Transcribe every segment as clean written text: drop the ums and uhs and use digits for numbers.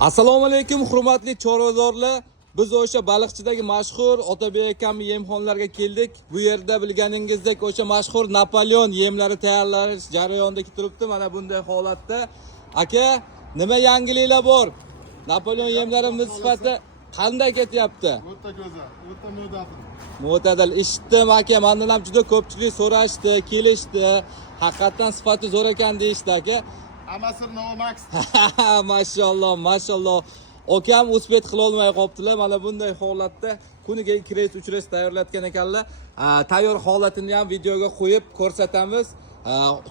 Assalomu alaykum hurmatli chorvadorlar. Biz o'sha baliqchidagi mashhur Otabek akam yemxonalarga keldik. Bu yerda bilganingizdek o'sha mashhur Napoleon yemlari tayyorlanish jarayonida turibdi. Mana bunday holatda. Aka, nima yangiliklar bor? Napoleon yemlarimiz sifati qanday ketyapti? O'ta go'zal, o'ta mo'tadil. Mo'tadil eshitdim aka, mendan ham juda ko'pchilik so'rashdi, kelishdi. Haqiqatan sifati zo'r ekan deyishdi aka. Amasir Novomax. Mashalloh, mashalloh. Okam uspet qila olmay qoptilar. Mana bunday holatda kuniga 2 reys 3 reys tayyorlatgan ekanlar. Tayyor holatini ham videoga qo'yib ko'rsatamiz.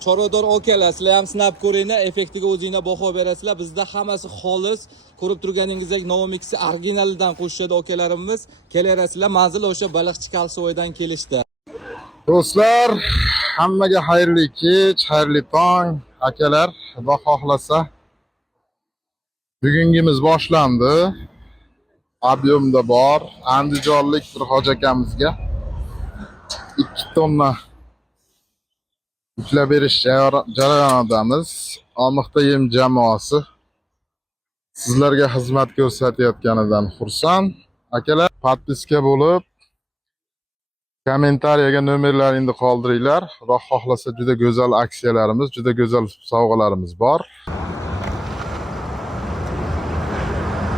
Chorvador okalar, sizlar ham sinab ko'ringlar, effektiga o'zingizlar baho berasizlar. Bizda hammasi xolis. Ko'rib turganingizdek Novomix'i originalidan qo'shishadi okalarimiz. Kelarasizlar, manzil o'sha baliqchi Kalsoydan kelishdi. Do'stlar, hammaga xayrli kech, xayrli tong, akalar, Xudo xohlasa. Bugungimiz boshlandi. Ob'yomda bor. Andijonlik bir hoji akamizga 2 tonna yuklab berish jarayonidamiz. Olmoqda yem jamoasi sizlarga xizmat ko'rsatayotganidan xursand. Akalar, podpiska bo'lib, kommentariyaga nomerlaringni qoldiringlar. Xudo xohlasa juda go'zal aksiyalarimiz, juda go'zal sovg'alarimiz bor.